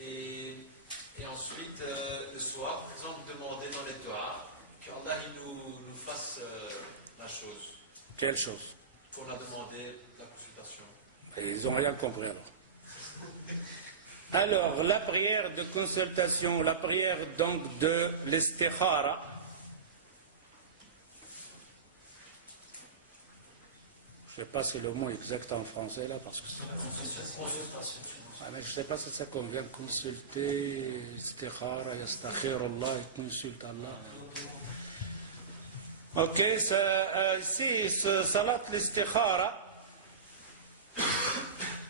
Et ensuite, le soir, par exemple, demander dans les doigts qu'Allah nous fasse la chose. Quelle chose? Qu'on a demandé la consultation. Et ils n'ont rien compris alors. Alors, la prière de consultation, la prière donc de l'istikhara, je ne sais pas si le mot exact en français là, parce que mais je ne sais pas si ça convient, consulter, istikhara, yastakhirullah, il consulte Allah. Ok, ici, salat l'istikhara,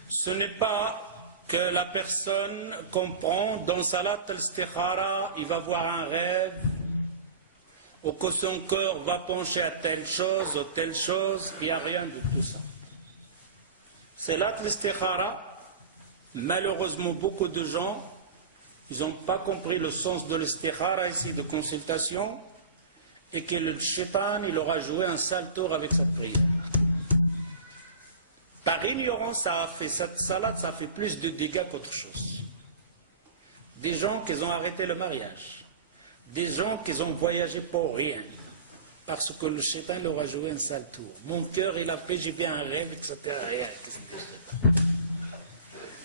ce n'est pas que la personne comprend dans salat l'istikhara, il va voir un rêve, ou que son cœur va pencher à telle chose ou telle chose, il n'y a rien de tout ça. Salat l'istikhara, malheureusement beaucoup de gens, ils n'ont pas compris le sens de l'istikhara ici, de consultation, et que le shaitan, il aura joué un sale tour avec cette prière. Par ignorance, cette salade, ça fait plus de dégâts qu'autre chose. Des gens qui ont arrêté le mariage, des gens qui ont voyagé pour rien, parce que le shaitan leur a joué un sale tour. Mon cœur, il a fait, j'ai vu un rêve, etc.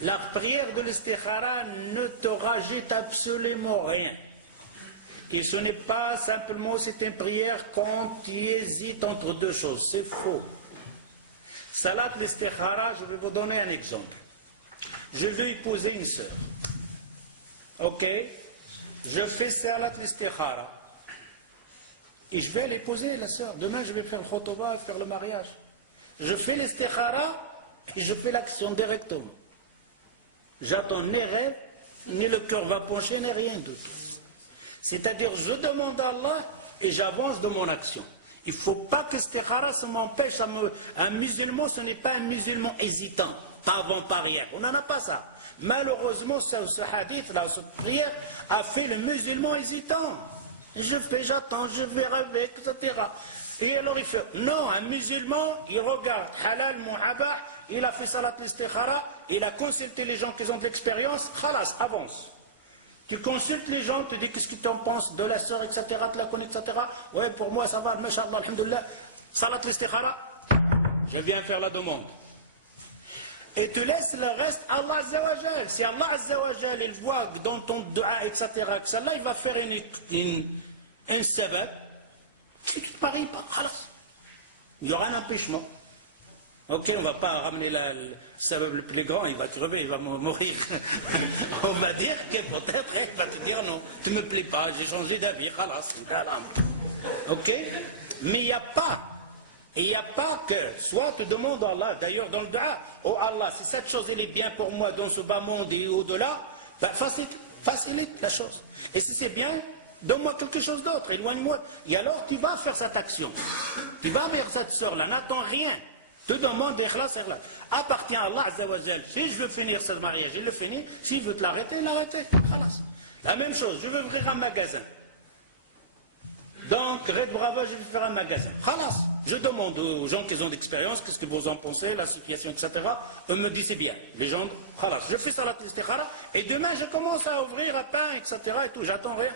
La prière de l'istikhara ne te rajoute absolument rien. Et ce n'est pas simplement, c'est une prière quand tu hésites entre deux choses. C'est faux. Salat l'istikhara, je vais vous donner un exemple. Je veux épouser une sœur. Ok? Je fais salat l'istikhara. Et je vais l'épouser, la sœur. Demain, je vais faire le khotoba, faire le mariage. Je fais l'istikhara et je fais l'action directement. J'attends ni rêve, ni le cœur va pencher, ni rien de tout. C'est-à-dire, je demande à Allah et j'avance de mon action. Il ne faut pas que l'istikhara, ça m'empêche. Un musulman, ce n'est pas un musulman hésitant, pas avant, pas arrière. On n'en a pas ça. Malheureusement, ce hadith-là, cette prière, a fait le musulman hésitant. Je fais, j'attends, je vais rêver, etc. Et alors il fait, non, un musulman, il regarde, halal, muhabba, il a fait salat l'istikhara, il a consulté les gens qui ont de l'expérience, khalas, avance. Tu consultes les gens, tu dis qu'est-ce que tu en penses de la sœur, etc., tu la connais, etc. Ouais, pour moi ça va, mashallah, alhamdoulilah, salat l'istikhara, je viens faire la demande. Et tu laisses le reste à Allah Azza wa Jal. Si Allah Azza wa Jal, il voit dans ton dua, etc., que celle-là, il va faire un sabab, si tu ne paries pas, khalas. Il y aura un empêchement. Ok, on ne va pas ramener le sabab le plus grand, il va crever, il va mourir. On va dire que peut-être, il va te dire non, tu ne me plais pas, j'ai changé d'avis, khalas. Ok? Mais il n'y a pas. Et il n'y a pas que, soit tu demandes à Allah, d'ailleurs dans le dua, oh Allah, si cette chose elle est bien pour moi dans ce bas monde et au-delà, ben facilite la chose. Et si c'est bien, donne-moi quelque chose d'autre, éloigne-moi. Et alors tu vas faire cette action. Tu vas vers cette sœur-là, n'attends rien. Te demande ikhlas, ikhlas. Appartient à Allah Azza wa Jal. Si je veux finir ce mariage, il le finit. S'il veut te l'arrêter, l'arrêter. Khalas. La même chose, je veux ouvrir un magasin. Donc, Red Bravo, je vais faire un magasin. Khalas. Je demande aux gens qui ont d'expérience, qu'est-ce que vous en pensez, la situation, etc. Eux me disent c'est bien. Les gens, khalas. Je fais salat l'istikhara, et demain je commence à ouvrir un pain, etc. et tout, j'attends rien.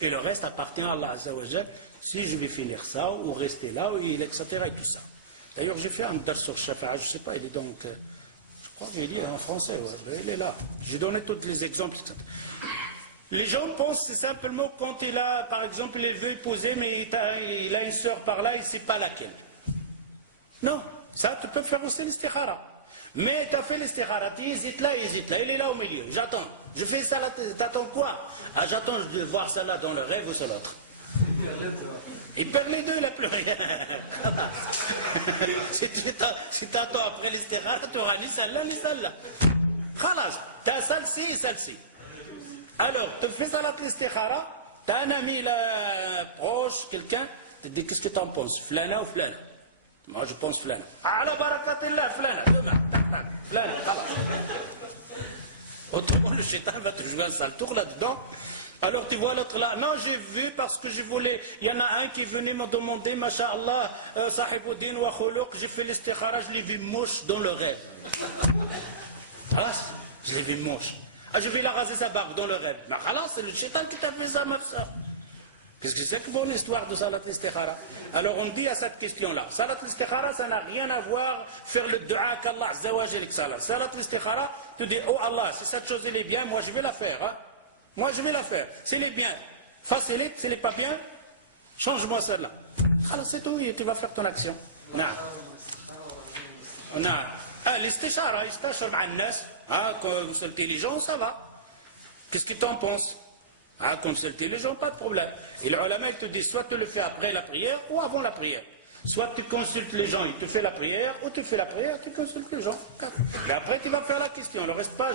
Et le reste appartient à Allah Azza wa Jal. Si je vais finir ça, ou rester là, ou etc. et tout ça. D'ailleurs, j'ai fait un dars sur Shafa'a, je ne sais pas, il est donc, je crois que j'ai dit en français, ouais, il est là. J'ai donné tous les exemples, etc. Les gens pensent que c'est simplement quand il a, par exemple, il veut épouser, mais il a une sœur par là, il ne sait pas laquelle. Non, ça, tu peux faire aussi l'istikhara. Mais tu as fait l'istikhara, tu hésites là, il est là au milieu, j'attends. Je fais ça là, t'attends quoi? Ah, j'attends, je vais voir ça là dans le rêve ou ça l'autre. Il perd les deux, il n'a plus rien. Si tu attends après l'istikhara, tu n'auras ni celle-là, ni celle-là. Khalas, tu as celle-ci et celle-ci. Alors, tu fais salat l'istikhara, tu as un ami là, proche, quelqu'un, tu te dis qu'est-ce que tu en penses, flana ou flana? Moi je pense flana. Alors, barakatillah, flana, demain, flana, khalas. Autrement, le shaitan va te jouer un sale tour là-dedans. Alors tu vois l'autre là, non j'ai vu parce que je voulais, il y en a un qui venait me demander, masha'Allah, sahibuddin wa khuluq, j'ai fait l'istikhara, je l'ai vu moche dans le rêve. Voilà, je l'ai vu moche. Ah, je vais la raser sa barbe dans le rêve. Mais alors, c'est le shaitan qui t'a fait ça, ma soeur. Qu'est-ce que c'est que bonne histoire de Salat al-Istikhara? Alors on dit à cette question-là, Salat al-Istikhara, ça n'a rien à voir faire le dua qu'Allah Azza wa Jal. Salat al-Istikhara, tu dis, oh Allah, si cette chose elle est bien, moi je vais la faire. Hein? Moi je vais la faire. Si elle est bien, facilite. Si elle n'est pas bien, change-moi celle-là. Alors c'est tout, et tu vas faire ton action. Non. Non. L'istikhara, istashar ma'an nas, comme c'est intelligent, ça va. Qu'est-ce que tu en penses? Consulter les gens, pas de problème. Et le ulama, il te dit, soit tu le fais après la prière ou avant la prière. Soit tu consultes les gens, il te fait la prière, ou tu fais la prière, tu consultes les gens. Et après, tu vas faire la question. Ne reste pas